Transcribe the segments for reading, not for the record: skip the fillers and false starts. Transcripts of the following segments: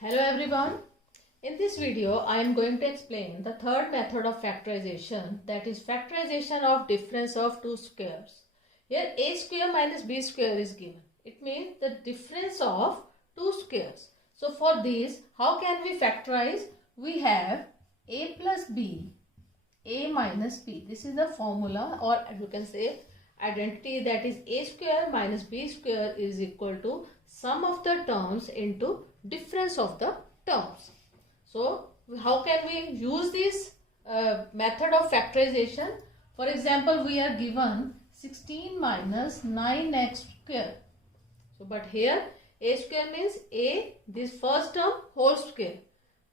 Hello everyone. In this video, I am going to explain the third method of factorization, that is factorization of difference of two squares. Here a square minus b square is given. It means the difference of two squares. So for this, how can we factorize? We have a plus b, a minus b. This is the formula, or you can say identity, that is a square minus b square is equal to sum of the terms into difference of the terms. So how can we use this method of factorization? For example, we are given 16 minus 9x square. So but here a square means a, this first term, whole square.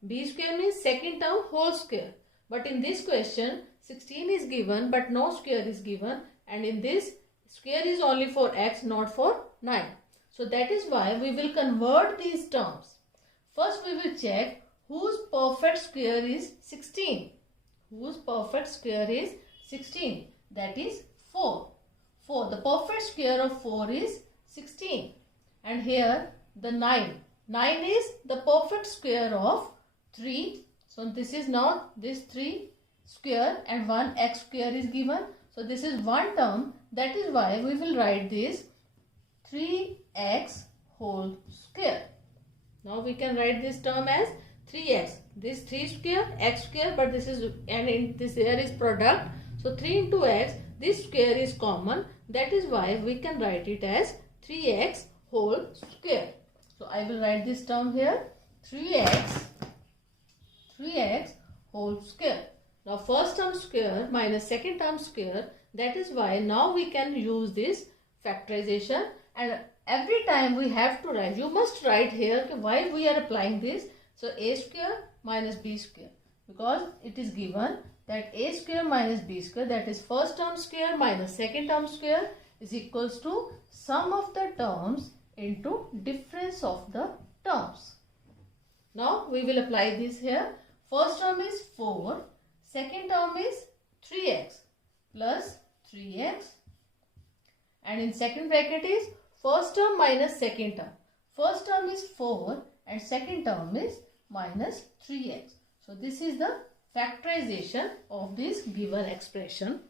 B square means second term, whole square. But in this question 16 is given but no square is given, and in this square is only for x, not for 9. So that is why we will convert these terms. First we will check whose perfect square is 16. Whose perfect square is 16? That is 4. 4. The perfect square of 4 is 16. And here the 9. 9 is the perfect square of 3. So this is now this 3 square and 1 x square is given. So this is one term. That is why we will write this 3x whole square. Now we can write this term as 3x. This 3 square, x square, but this is, and in this here is product. So 3 into x, this square is common. That is why we can write it as 3x whole square. So I will write this term here 3x whole square. Now first term square minus second term square. That is why now we can use this factorization, and every time we have to write, you must write here why we are applying this. So a square minus b square, because it is given that a square minus b square, that is first term square minus second term square, is equals to sum of the terms into difference of the terms. Now we will apply this here. First term is 4, second term is 3x plus 3x, and in second bracket is first term minus second term. First term is 4 and second term is minus 3x. So this is the factorization of this given expression.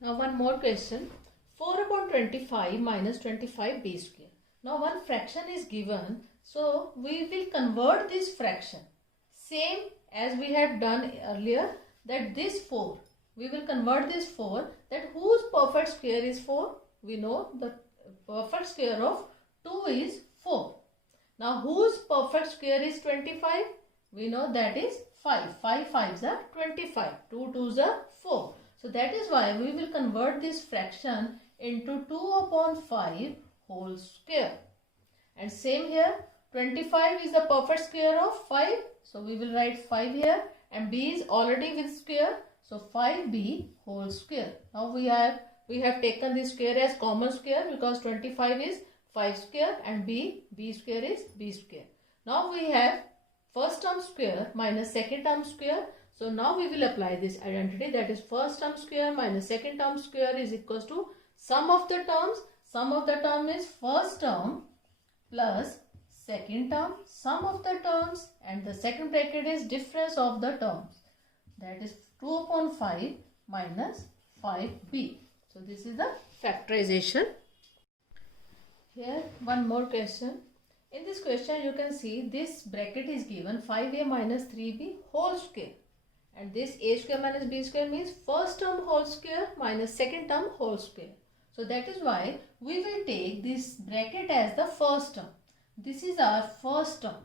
Now one more question. 4 upon 25 minus 25b square. Now one fraction is given. So we will convert this fraction. Same as we have done earlier, that this 4. We will convert this 4, that whose perfect square is 4? We know the perfect square of 2 is 4. Now whose perfect square is 25? We know that is 5. 5 5s are 25. 2 2s are 4. So that is why we will convert this fraction into 2 upon 5 whole square. And same here, 25 is the perfect square of 5. So we will write 5 here, and b is already with square. So 5b whole square. Now we have taken this square as common square, because 25 is 5 square and b square is b square. Now we have first term square minus second term square. So now we will apply this identity, that is first term square minus second term square is equals to sum of the terms. Sum of the term is first term plus second term, sum of the terms, and the second bracket is difference of the terms. That is 2 upon 5 minus 5b. So this is the factorization. Here one more question. In this question you can see this bracket is given 5a minus 3b whole square. And this a square minus b square means first term whole square minus second term whole square. So that is why we will take this bracket as the first term. This is our first term.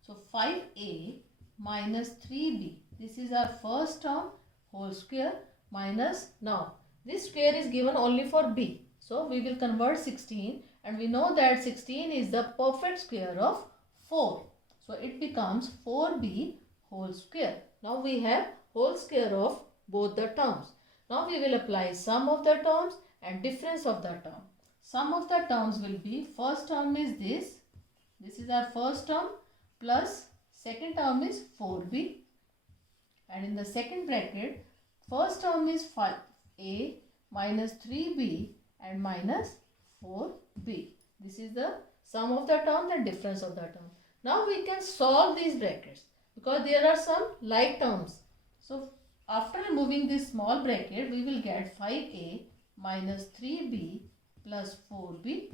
So 5a minus 3b. This is our first term whole square minus, now this square is given only for b. So we will convert 16, and we know that 16 is the perfect square of 4. So it becomes 4b whole square. Now we have whole square of both the terms. Now we will apply sum of the terms and difference of the term. Sum of the terms will be, first term is this. This is our first term plus second term is 4b, and in the second bracket first term is 5a minus 3b and minus 4b. This is the sum of the terms and difference of the term. Now we can solve these brackets because there are some like terms. So after removing this small bracket, we will get 5a minus 3b plus 4b,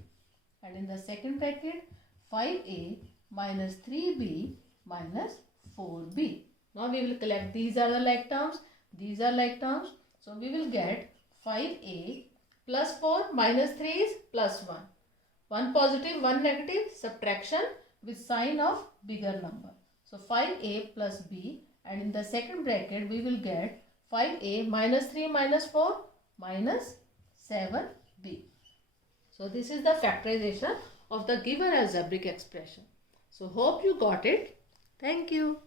and in the second bracket 5a minus 3b minus 4b. Now we will collect these are the like terms, these are like terms. So we will get 5a plus 4 minus 3 is plus 1. 1 positive, 1 negative, subtraction with sign of bigger number. So 5a plus b, and in the second bracket we will get 5a minus 3 minus 4 minus 7b. So this is the factorization of the given algebraic expression. So hope you got it. Thank you.